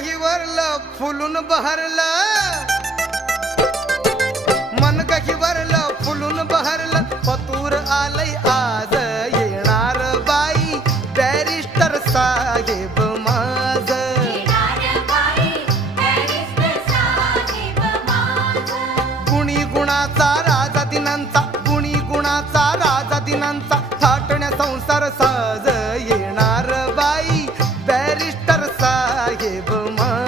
काही वरलं फुलून बहरलं, मन काही वरलं फुलून बहरलं, पतूर आलय आज येणार बाई बॅरिस्टर साहेब माझ. गुणी गुणाचा राजा दिनांचा, गुणी गुणाचा राजा दिनांचा, थाटण्या संसार साज येणार बाई बॅरिस्टर साहेब माझ.